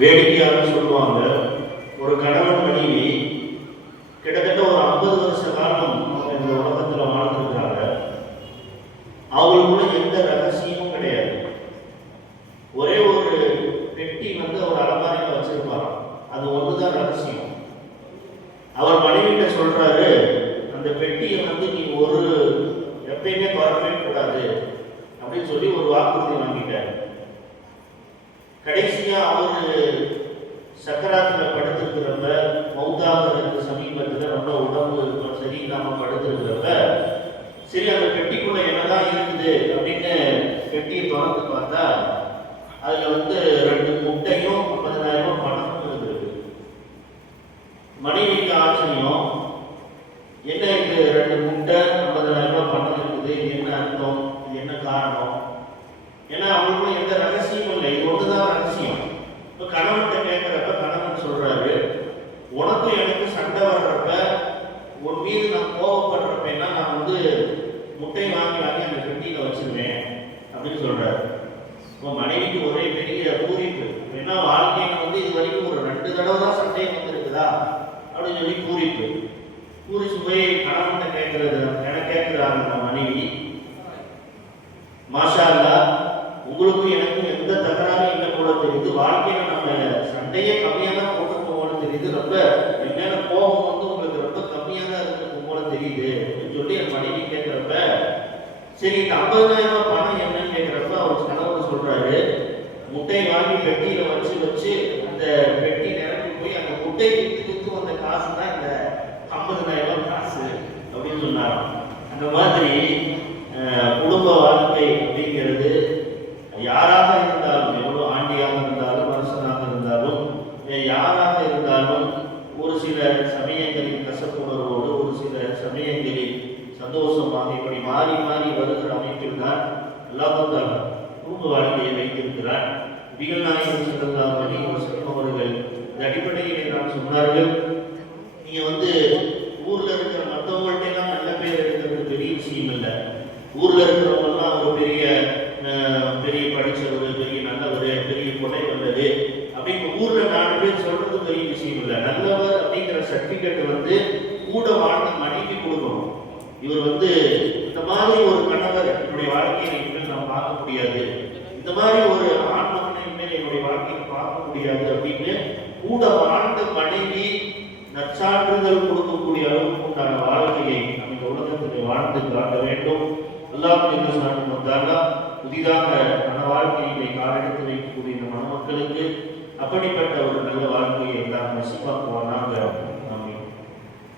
வேடிக்கையாக சொல்லுவாங்க, ஒரு கணவன் மனைவி கிட்டத்தட்ட ஒரு 50 வருஷ காலம் இந்த உலகத்தில் வாழ்ந்துருக்காங்க. அவங்களுக்குள்ள எந்த ரகசியமும் கிடையாது. ஒரே ஒரு பெட்டி அவர் அலமாரியில் வச்சிருப்பாராம். அது ஒண்ணுதான் ரகசியம். அவர் மனைவிட்ட சொல்றாரு, அந்த பெட்டியை நீ எப்பயுமே திறக்கவே கூடாது அப்படின்னு சொல்லி ஒரு வாக்குறுதி வாங்கிட்டார். கடைசியா அவரு சக்கராத்தில் படுத்திருக்கிறப்ப, மௌதாகிறதுக்கு சமீபத்தில் ரொம்ப உடம்பு சரியில்லாம படுத்திருக்கிறப்ப, சரி அந்த பெட்டிக்குள்ள என்னதான் இருக்குது அப்படின்னு பெட்டியை திறந்து பார்த்தா அதுல 2 முட்டையும் 50,000 பணமும் இருந்திருக்கு. மனைவிக்கு ஆச்சரியம், என்ன இது 2 முட்டை 50,000 பணம் இருக்குது, இது என்ன அர்த்தம், இது என்ன காரணம்? ஏன்னா அவங்களுக்குள்ள எந்த ரகசியமும் இல்லை, இது ஒண்ணுதான் ரகசியம். இப்போ கணவன்கிட்ட கேட்கிறப்ப கணவன் சொல்றாரு, உனக்கும் எனக்கு சண்டை வர்றப்ப, உன் மீது நான் கோபப்படுறப்பன்னா நான் முட்டை வாங்கி அந்த பெட்டியில வச்சிருவேன் அப்படின்னு சொல்றாரு. இப்போ மனைவிக்கு ஒரே பெரிய பூரிப்பு. ஏன்னா வாழ்க்கையில இது வரைக்கும் ஒரு 2 தடவை தான் சண்டை வந்திருக்குதா அப்படின்னு சொல்லி பூரிச்சு போய் கணவன்கிட்ட கேட்கிறாங்க மனைவி, மாஷா அல்லாஹ், உங்களுக்கும் எனக்கும் எந்த தகராறும் இல்லை போல தெரியுது, வாழ்க்கையில நம்ம சண்டையே கம்மியாக தான் போட்டுருக்கோம் போல தெரியுது, ரொம்ப என் மேல கோபம் உங்களுக்கு ரொம்ப கம்மியாக தான் இருந்திருக்கும் போல தெரியுது அப்படின்னு சொல்லி என் மனைவி கேட்கிறப்ப, சரி இந்த 50,000 பணம் என்னன்னு கேட்கிறப்ப அவர் கணவர் சொல்றாரு, முட்டையை வாங்கி பெட்டியில வச்சு அந்த பெட்டி நிரம்பி போய் அந்த முட்டை வித்து வந்த காசு தான் இந்த 50,000 காசு அப்படின்னு சொன்னாராம். அந்த மாதிரி குடும்ப வாழ்க்கை அப்படிங்கிறது யாராக இருந்தாலும், எவ்வளவு ஆண்டியாக இருந்தாலும், அரசனாக இருந்தாலும், யாராக இருந்தாலும், ஒரு சில சமயங்களில் கசப்புணர்வோடு, ஒரு சில சமயங்களில் சந்தோஷமாக, இப்படி மாறி மாறி வருகிற அமைப்பில் தான் அல்லாஹ் குடும்ப வாழ்க்கையை வைத்திருக்கிறார். நபிகள் நாயகம் ஸல்லல்லாஹு அலைஹி வஸல்லம் அவர்கள் இந்த அடிப்படையில் நான் சொன்னார்கள், நீங்க ஊர்ல இருக்கிற மற்றவங்கள்ட்ட எல்லாம் நல்ல பேர் எடுக்கிறது பெரிய விஷயம் இல்லை. ஊர்ல இருக்கிறவங்கலாம் ஒரு பெரிய படிச்சவர், பெரிய நல்லவர், பெரிய கொடை வந்தது அப்படின்னு ஊர்ல 4 பேர் சொல்றது பெரிய விஷயம் இல்லை. நல்லவர் அப்படிங்கிற சர்டிபிகேட் கூட வாழ்ந்த மனைவி கொடுக்கணும். இவர் இந்த மாதிரி ஒரு கணவர் என்னுடைய வாழ்க்கையை இனிமேல் நான் பார்க்க முடியாது, இந்த மாதிரி ஒரு ஆண் மகனை இனிமேல் என்னுடைய வாழ்க்கையை பார்க்க முடியாது அப்படின்னு கூட வாழ்ந்த மனைவி நற்சான்றிதழ் கொடுக்கக்கூடிய அளவுக்கு உண்டான வாழ்க்கையை நம்ம இந்த உலகத்தில் வாழ்ந்து காட்ட வேண்டும். அல்லாஹ் புதிதாக மன வாழ்க்கையை காலெடுத்து வைக்கக்கூடிய இந்த மணமக்களுக்கு அப்படிப்பட்ட ஒரு நல்ல வாழ்க்கையை எல்லாம் நசிபாக்குவானாக.